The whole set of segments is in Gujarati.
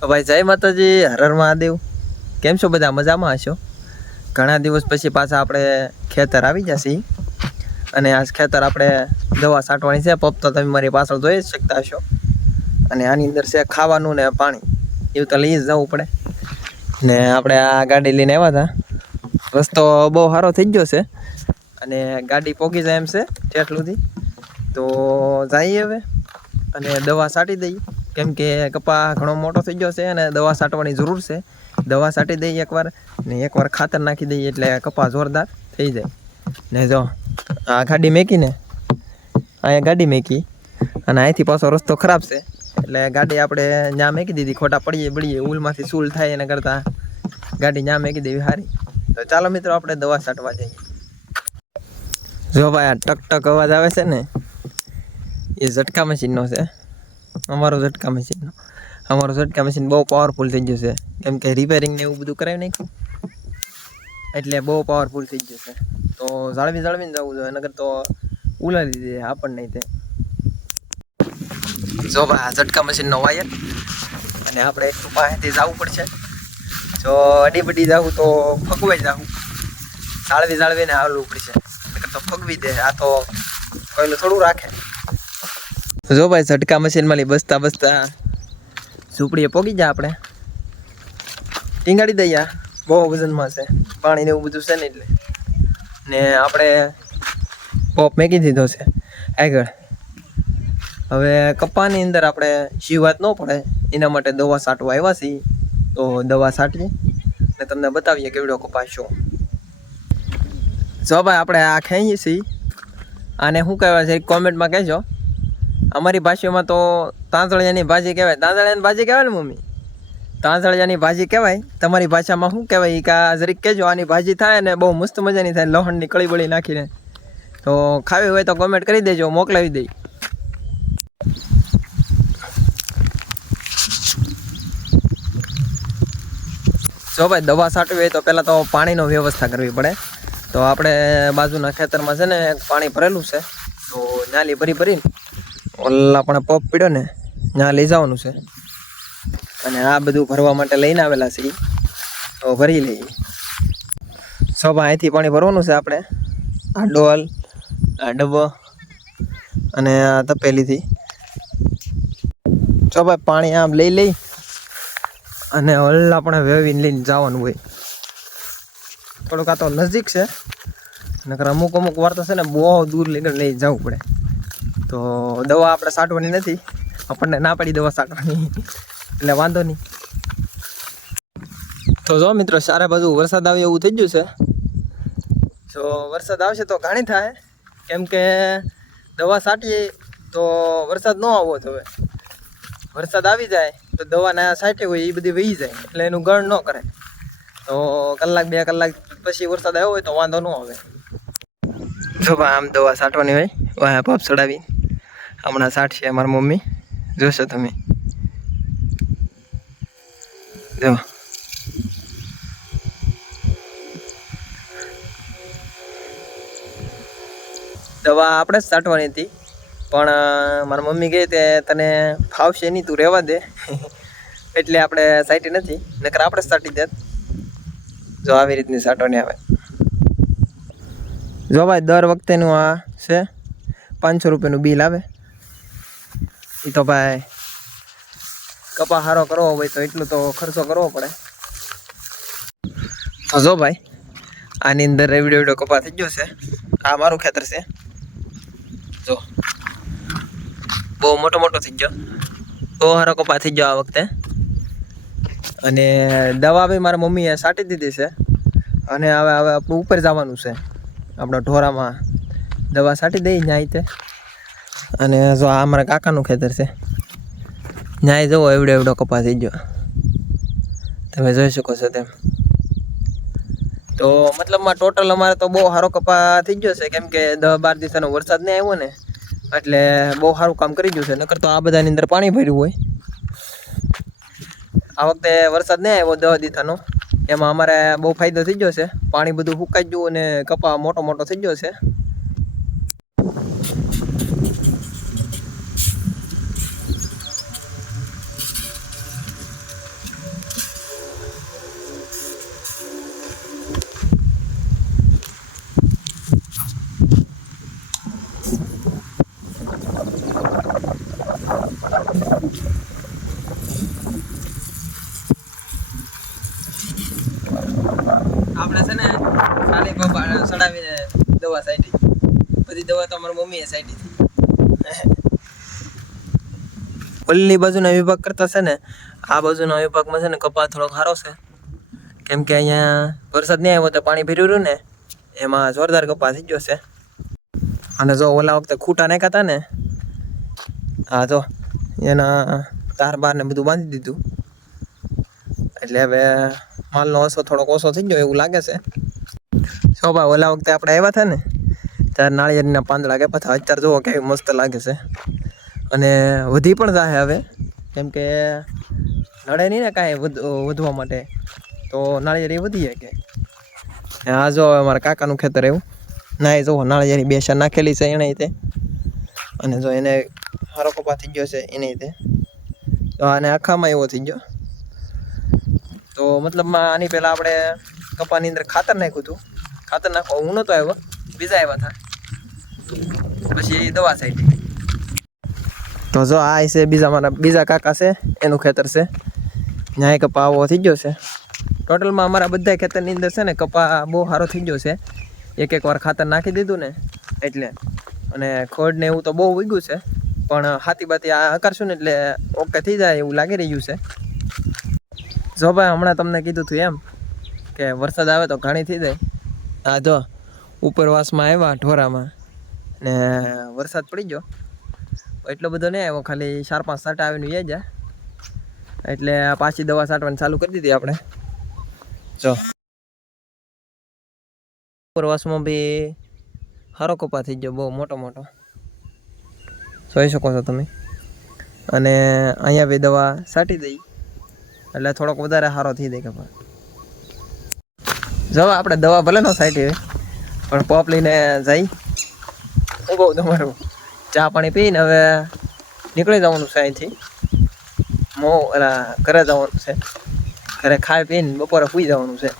તો ભાઈ જય માતાજી, હર હર મહાદેવ. કેમ છો બધા? મજામાં હશો? ઘણા દિવસ પછી પાછા આપણે ખેતર આવી જશે અને આ ખેતર આપણે દવા છાંટવાની છે. પપ તો તમે મારી પાછળ જોઈ જ શકતા હશો. અને આની અંદર છે ખાવાનું ને પાણી, એવું તો લઈ જ જવું પડે ને. આપણે આ ગાડી લઈને આવ્યા હતા. રસ્તો બહુ સારો થઈ ગયો છે અને ગાડી પોગી જાય એમ છે ઠેઠ સુધી. તો જઈએ હવે અને દવા છાંટી દઈએ, કેમ કે કપા ઘણો મોટો થઈ ગયો છે અને દવા છાંટવાની જરૂર છે. દવા છાંટી દઈએ એકવાર ને એકવાર ખાતર નાખી દઈએ એટલે કપા જોરદાર થઈ જાય. ને જો આ ગાડી મેકીને અહીંયા ગાડી મેકી અને અહીંથી પાછો રસ્તો ખરાબ છે એટલે ગાડી આપણે ત્યાં મેકી દીધી. ખોટા પડીએ ઉલમાંથી સૂલ થાય એના કરતાં ગાડી ત્યાં મેકી દેવી સારી. તો ચાલો મિત્રો આપણે દવા છાંટવા જઈએ. જો ભાઈ આ ટક ટક અવાજ આવે છે ને, એ ઝટકા મશીનનો છે. અમારું ઝટકા મશીન બહુ પાવરફુલ થઈ ગયું છે, કેમ કે રિપેરિંગ ને એવું બધું કરાવી નાખ્યું એટલે બહુ પાવરફુલ થઈ ગયું છે. તો જાળવીને જવું જોઈએ, નકર તો ઉલાડી દે આપણને. તે જો ભાઈ આ ઝટકા મશીનનો વાયર, અને આપણે એટલું પાસેથી જવું પડશે. જો અડી બડી જવું તો ફગવાઈ જવું, જાળવીને હાલવું પડશે, નકર તો ફગવી દે. આ તો કોઈલું થોડું રાખે. જો ભાઈ ઝટકા મશીનમાં બસતા ઝૂંપડીએ પોગી જાય. આપણે ટીંગાડી દઈએ, બહુ વજનમાં છે, પાણી ને એવું બધું છે ને એટલે. ને આપણે પોપ મેકી દીધો છે આગળ. હવે કપાની અંદર આપણે જીવાત ન પડે એના માટે દવા છાંટવા આવ્યા છીએ. તો દવા છાંટીએ ને તમને બતાવીએ કેવડો કપાસ છો. જો ભાઈ આપણે આ ખાઈએ છીએ, આને શું કહેવાય છે કોમેન્ટમાં કહેજો. અમારી ભાષામાં તો તાંતળિયાની ભાજી કહેવાય. તાંતળિયાની ભાજી કહેવાય ને મમ્મી? તાંતળિયાની ભાજી કહેવાય. તમારી ભાષામાં શું કહેવાય એ કા જરીક કહેજો. આની ભાજી થાય ને બહુ મસ્ત મજાની થાય, લહણની કળી બળી નાખીને. તો ખાવી હોય તો કોમેન્ટ કરી દેજો, મોકલાવી દઈ. જો ભાઈ દવા છાંટવી હોય તો પહેલાં તો પાણીનો વ્યવસ્થા કરવી પડે. તો આપણે બાજુના ખેતરમાં છે ને પાણી ભરેલું છે, તો નાલી ભરીને ઓલા પણ પપ પીડ્યો ને ત્યાં લઈ જવાનું છે. અને આ બધું ભરવા માટે લઈને આવેલા છે, તો ભરી લઈએ. ભાઈ અહીંથી પાણી ભરવાનું છે આપણે, આ ડોલ, આ ડબ્બો અને આ તપેલીથી. ભાઈ પાણી આમ લઈ અને ઓલા પણ વેવીને લઈને જવાનું હોય. થોડુંક આ તો નજીક છે, નકર અમુક વાર તો છે ને બહુ દૂર લઈને લઈ જવું પડે. તો દવા આપણે છાંટવાની નથી, આપણને ના પડી દવા છાંટવાની એટલે વાંધો નહીં. તો જો મિત્રો સારા બાજુ વરસાદ આવે એવું થઈ ગયું છે. જો વરસાદ આવશે તો ઘણી થાય, કેમ કે દવા છાંટીએ તો વરસાદ ન આવવો જોઈએ. વરસાદ આવી જાય તો દવાના છાંટી હોય એ બધી વહી જાય, એટલે એનું ગણ ન કરે. તો કલાક 2 કલાક પછી વરસાદ આવ્યો હોય તો વાંધો ન આવે. જો ભાઈ આમ દવા છાંટવાની હોય, વાયા પપ ચડાવી હમણાં છાંટશે અમારી મમ્મી, જોશો તમે. જો દવા આપણે જ છાંટવાની હતી, પણ મારી મમ્મી કહે તે તને ફાવશે નહીં, તું રહેવા દે એટલે આપણે છાંટી નથી, નકર આપણે જ છાંટી દેત. જો આવી રીતની છાંટવાની આવે. જો ભાઈ દર વખતેનું આ છે 500 રૂપિયાનું બિલ આવે. એ તો ભાઈ કપા સારો કરવો હોય તો એટલું તો ખર્ચો કરવો પડે. તો જો ભાઈ આની અંદર એવડો કપા થઈ ગયો છે. આ મારું ખેતર છે, જો બહુ મોટો થઈ ગયો, બહુ સારો કપા થઈ ગયો આ વખતે. અને દવા બી મારા મમ્મીએ છાંટી દીધી છે. અને હવે આપણું ઉપર જવાનું છે, આપણા ઢોરામાં દવા છાંટી દઈ ન્યાય તે. અને જો આ અમારા કાકાનું ખેતર છે, ન્યાય જવો એવડો કપા થઈ ગયો, તમે જોઈ શકો છો તેમ. તો મતલબમાં ટોટલ અમારે તો બહુ સારો કપા થઈ ગયો છે, કેમ કે 10-12 દિવસનો વરસાદ નહીં આવ્યો ને એટલે બહુ સારું કામ કરી ગયું છે. નકર તો આ બધાની અંદર પાણી ભર્યું હોય. આ વખતે વરસાદ નહીં આવ્યો 10 દિવસનો, એમાં અમારે બહુ ફાયદો થઈ ગયો છે. પાણી બધું સુકાઈ ગયું અને કપા મોટો થઈ ગયો છે. બધી દવા તો અમારી મમ્મીએ સાઈડી હતી. ઓલી બાજુના વિભાગ કરતા છે ને આ બાજુના વિભાગમાં છે ને કપા થોડો સારો છે, કેમ કે અહીંયા વરસાદ નહીં આવ્યો તો પાણી ભર્યું રહ્યું ને એમાં જોરદાર કપા થઈ ગયો છે. અને જો ઓલા વખતે ખૂટા નાખ્યા હતા ને, હા જો એના તાર બાર ને બધું બાંધી દીધું, એટલે હવે માલનો ઓછો થોડોક ઓછો થઈ ગયો એવું લાગે છે. જો ભાઈ ઓલા વખતે આપણે આવ્યા હતા ને ત્યારે નાળિયેરના પાંદડા કે પાછા અત્યારે જોવો કેવી મસ્ત લાગે છે. અને વધી પણ જાય હવે, કેમ કે નડે નહીં ને કાંઈ વધવા માટે, તો નાળિયેરી વધી જાય કે. હા જો હવે મારા કાકાનું ખેતર એવું ના, એ જો નાળિયેરી બે શા નાખેલી છે એને રીતે, અને જો એને સારો કપા થઈ ગયો છે એને રીતે, તો આને આખામાં એવો થઈ ગયો. તો મતલબમાં આની પહેલાં આપણે કપાની અંદર ખાતર નાખ્યું હતું. ખાતર નાખવા હું નહોતો આવ્યો, બીજા આવ્યા હતા, પછી દવા સાઈડ. તો જો આ છે બીજા કાકા છે એનું ખેતર છે, ત્યાં કપા આવો થઈ ગયો છે. ટોટલમાં અમારા બધા ખેતરની અંદર છે ને કપા બહુ સારો થઈ ગયો છે. એક વાર ખાતર નાખી દીધું ને એટલે, અને ખોડ ને એવું તો બહુ ઉગ્યું છે, પણ હાથી બાતી આ હકારશું ને એટલે ઓકે થઈ જાય એવું લાગી રહ્યું છે. જો ભાઈ હમણાં તમને કીધું હતું એમ કે વરસાદ આવે તો ઘણી થઈ જાય. હા જો ઉપરવાસમાં આવ્યા ઢોરામાં ને વરસાદ પડી ગયો, એટલો બધો નહીં આવ્યો, ખાલી 4-5 સાટા આવીને એ જાય, એટલે પાછી દવા છાંટવાની ચાલુ કરી દીધી આપણે. જો ઉપરવાસમાં બી સારો કપા થઈ ગયો, બહુ મોટો મોટો જોઈ શકો છો તમે. અને અહીંયા બી દવા છાંટી દઈ એટલે થોડોક વધારે સારો થઈ જાય કપા. જો આપણે દવા ભલે ન છાંટી હોય પણ પોપ લઈને જઈ. હું કહું તમારું ચા પાણી પીને હવે નીકળી જવાનું છે અહીંથી, ઘરે જવાનું છે. ઘરે ખાઈ પીને બપોરે સૂઈ જવાનું છે.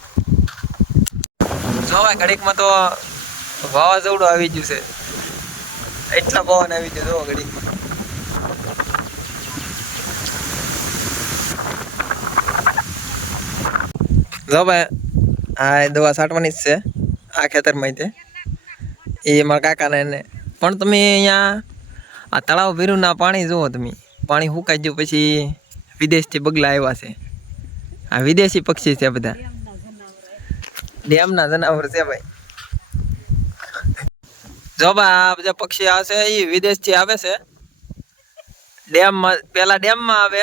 જો ભાઈ ઘડીકમાં તો વાવાઝોડું આવી ગયું છે, એટલા પવન આવી ગયો. જો ઘડીક જો ભાઈ આ દવા છાંટવાની જ છે આ ખેતરમાં. એ મારા કાકાને એને પણ તમે અહીંયા આ તળાવ ભીરુંના પાણી જુઓ તમે, પાણી સુકાઈ ગયું. પછી વિદેશથી બગલા આવ્યા છે, આ વિદેશી પક્ષી છે બધા, ડેમના જનાવર છે ભાઈ. જો ભાઈ આ બધા પક્ષી આવશે એ વિદેશથી આવે છે ડેમમાં, પેલા ડેમમાં આવે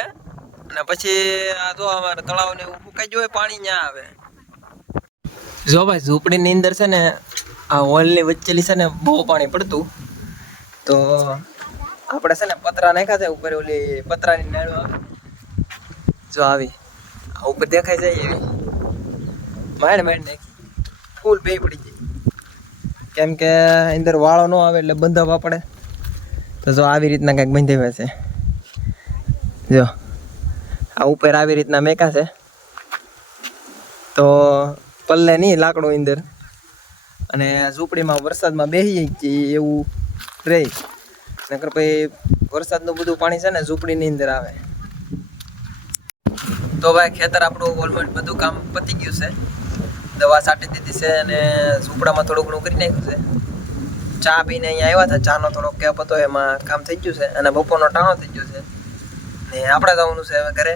અને પછી આ જો અમારે તળાવને એવું સુકાઈ ગયું હોય પાણી ત્યાં આવે. જો ભાઈ ઝૂંપડીની અંદર છે ને આ હોલની વચ્ચેલી છે ને બહુ પાણી પડતું, તો આપણે છે ને પતરા નાખ્યા છે ઉપર, ઓલી પતરાની નાળો આવે જો આવી આ ઉપર દેખાય જાય એવી માંડ નાખી ફૂલ બે પડી જાય, કેમ કે અંદર વાળો ન આવે એટલે બંધાવવા પડે. તો જો આવી રીતના કંઈક બંધાવ્યા છે. જો આ ઉપર આવી રીતના મેકા છે, તો પલ્લે નહીં લાકડું અંદર, અને ઝૂંપડીમાં વરસાદમાં બેસી જાય એવું રહે. નકર પછી વરસાદનું બધું પાણી છે ને ઝૂંપડીની અંદર આવે. તો ભાઈ ખેતર આપણું ઓલમોસ્ટ બધું કામ પતી ગયું છે, દવા છાંટી દીધી છે અને ઝૂંપડામાં થોડું ઘણું કરી નાખ્યું છે. ચા પીને અહીંયા આવ્યા હતા, ચાનો થોડોક કેપ હતો એમાં કામ થઈ ગયું છે, અને બપોરનો ટાણો થઈ ગયો છે ને આપણે જવાનું છે હવે ઘરે.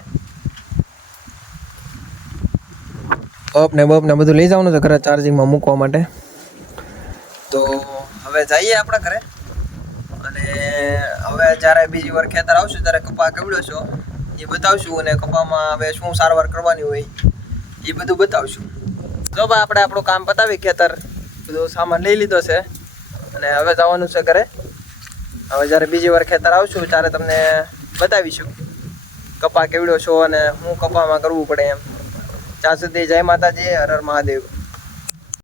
બપ ને બધું લઈ જવાનું છે ઘરે ચાર્જિંગમાં મૂકવા માટે. તો હવે જઈએ આપણે ઘરે, અને હવે જ્યારે બીજી વાર ખેતર આવશું ત્યારે કપા કેવડ્યો છો એ બતાવશું, અને કપામાં હવે શું સારવાર કરવાની હોય એ બધું બતાવશું. જો ભાઈ આપણે આપણું કામ પતાવી, ખેતર બધો સામાન લઈ લીધો છે અને હવે જવાનું છે ઘરે. હવે જ્યારે બીજી વાર ખેતર આવશું ત્યારે તમને બતાવીશું કપા કેવડ્યો છો અને હું કપામાં કરવું પડે એમ. ત્યાં સુધી જય માતાજી, હર હર મહાદેવ.